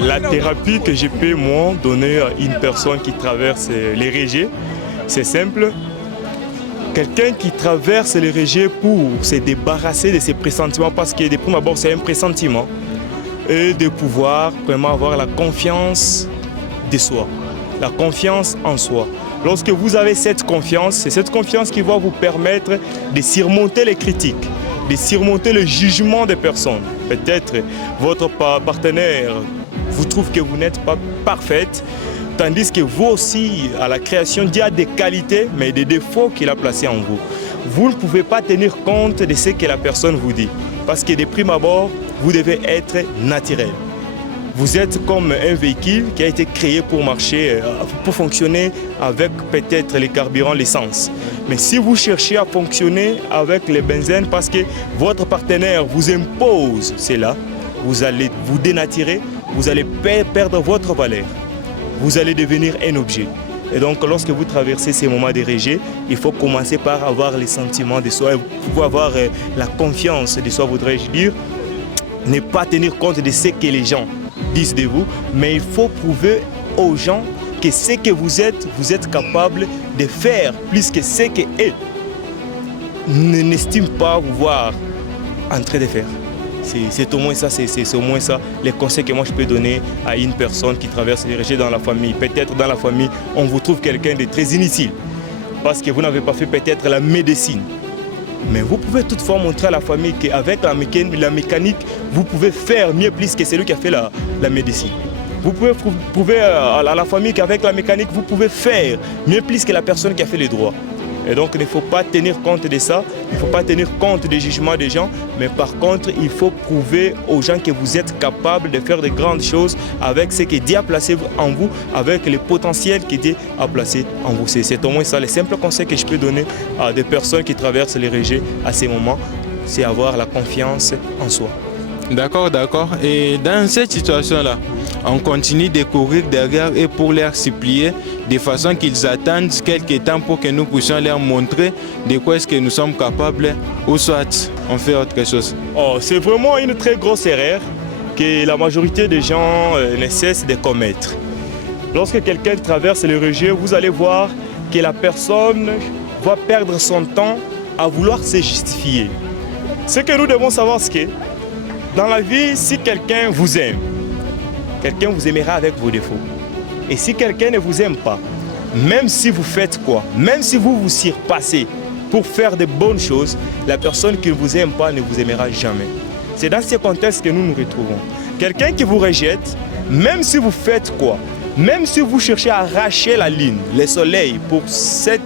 La thérapie que je peux moi donner à une personne qui traverse les rejets, c'est simple. Quelqu'un qui traverse les rejets pour se débarrasser de ses pressentiments, parce que de prime abord c'est un pressentiment, et de pouvoir vraiment avoir la confiance de soi, la confiance en soi. Lorsque vous avez cette confiance, c'est cette confiance qui va vous permettre de surmonter les critiques, de surmonter le jugement des personnes. Peut-être votre partenaire vous trouve que vous n'êtes pas parfaite, tandis que vous aussi, à la création, Dieu a des qualités, mais des défauts qu'il a placés en vous. Vous ne pouvez pas tenir compte de ce que la personne vous dit, parce que de prime abord, vous devez être naturel. Vous êtes comme un véhicule qui a été créé pour marcher, pour fonctionner avec peut-être les carburants, l'essence. Mais si vous cherchez à fonctionner avec le benzène parce que votre partenaire vous impose cela, vous allez vous dénaturer, vous allez perdre votre valeur. Vous allez devenir un objet. Et donc, lorsque vous traversez ces moments de rejet, il faut commencer par avoir les sentiments de soi, pour avoir la confiance de soi, voudrais-je dire, ne pas tenir compte de ce que les gens disent de vous, mais il faut prouver aux gens que ce que vous êtes capable de faire plus que ce qu'eux n'estiment pas vous voir en train de faire. C'est au moins ça, c'est au moins ça les conseils que moi je peux donner à une personne qui traverse les rejets dans la famille. Peut-être dans la famille, on vous trouve quelqu'un de très inutile parce que vous n'avez pas fait peut-être la médecine. Mais vous pouvez toutefois montrer à la famille qu'avec la mécanique, vous pouvez faire mieux plus que celui qui a fait la médecine. Vous pouvez prouver à la famille qu'avec la mécanique, vous pouvez faire mieux plus que la personne qui a fait les droits. Et donc, il ne faut pas tenir compte de ça, il ne faut pas tenir compte des jugements des gens, mais par contre, il faut prouver aux gens que vous êtes capable de faire de grandes choses avec ce que Dieu a placé en vous, avec le potentiel que Dieu a placé en vous. C'est au moins ça, les simples conseils que je peux donner à des personnes qui traversent les rejets à ces moments, c'est avoir la confiance en soi. D'accord, d'accord. Et dans cette situation-là, on continue de courir derrière et pour leur supplier de façon qu'ils attendent quelques temps pour que nous puissions leur montrer de quoi est-ce que nous sommes capables ou soit on fait autre chose. Oh, c'est vraiment une très grosse erreur que la majorité des gens ne cessent de commettre. Lorsque quelqu'un traverse le rejet, vous allez voir que la personne va perdre son temps à vouloir se justifier. Ce que nous devons savoir, c'est que dans la vie, si quelqu'un vous aime, quelqu'un vous aimera avec vos défauts. Et si quelqu'un ne vous aime pas, même si vous faites quoi, même si vous vous surpassez pour faire de bonnes choses, la personne qui ne vous aime pas ne vous aimera jamais. C'est dans ce contexte que nous nous retrouvons. Quelqu'un qui vous rejette, même si vous faites quoi, même si vous cherchez à arracher la lune, le soleil pour cette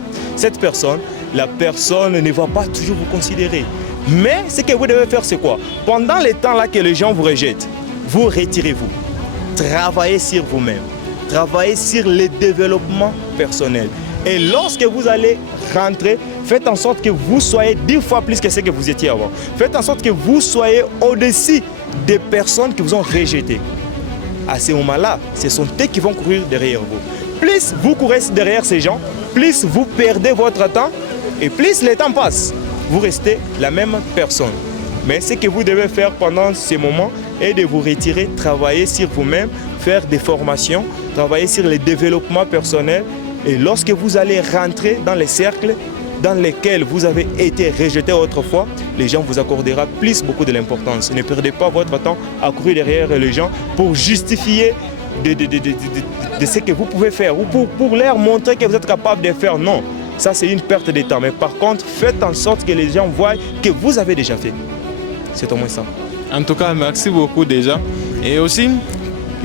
personne, la personne ne va pas toujours vous considérer. Mais ce que vous devez faire, c'est quoi? Pendant les temps là que les gens vous rejettent, vous retirez-vous. Travaillez sur vous-même. Travaillez sur le développement personnel. Et lorsque vous allez rentrer, faites en sorte que vous soyez 10 fois plus que ce que vous étiez avant. Faites en sorte que vous soyez au-dessus des personnes qui vous ont rejeté. À ce moment-là, ce sont eux qui vont courir derrière vous. Plus vous courez derrière ces gens, plus vous perdez votre temps et plus le temps passe. Vous restez la même personne. Mais ce que vous devez faire pendant ces moments est de vous retirer, travailler sur vous-même, faire des formations, travailler sur le développement personnel. Et lorsque vous allez rentrer dans les cercles dans lesquels vous avez été rejeté autrefois, les gens vous accorderont beaucoup de l'importance. Ne perdez pas votre temps à courir derrière les gens pour justifier de ce que vous pouvez faire ou pour leur montrer que vous êtes capable de faire. Non. Ça, c'est une perte de temps. Mais par contre, faites en sorte que les gens voient que vous avez déjà fait. C'est au moins ça. En tout cas, merci beaucoup déjà. Et aussi,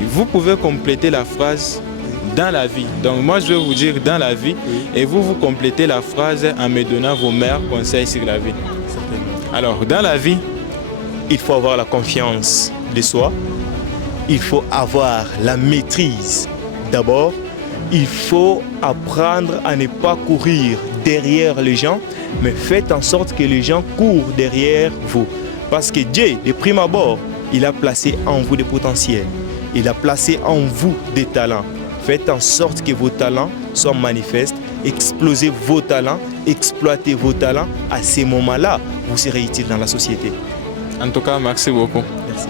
vous pouvez compléter la phrase « dans la vie ». Donc moi, je vais vous dire « dans la vie » et vous complétez la phrase en me donnant vos meilleurs conseils sur la vie. Certainement. Alors, dans la vie, il faut avoir la confiance de soi. Il faut avoir la maîtrise d'abord. Il faut apprendre à ne pas courir derrière les gens, mais faites en sorte que les gens courent derrière vous. Parce que Dieu, de prime abord, il a placé en vous des potentiels. Il a placé en vous des talents. Faites en sorte que vos talents soient manifestes. Explosez vos talents, exploitez vos talents. À ces moments-là, vous serez utile dans la société. En tout cas, merci beaucoup. Merci.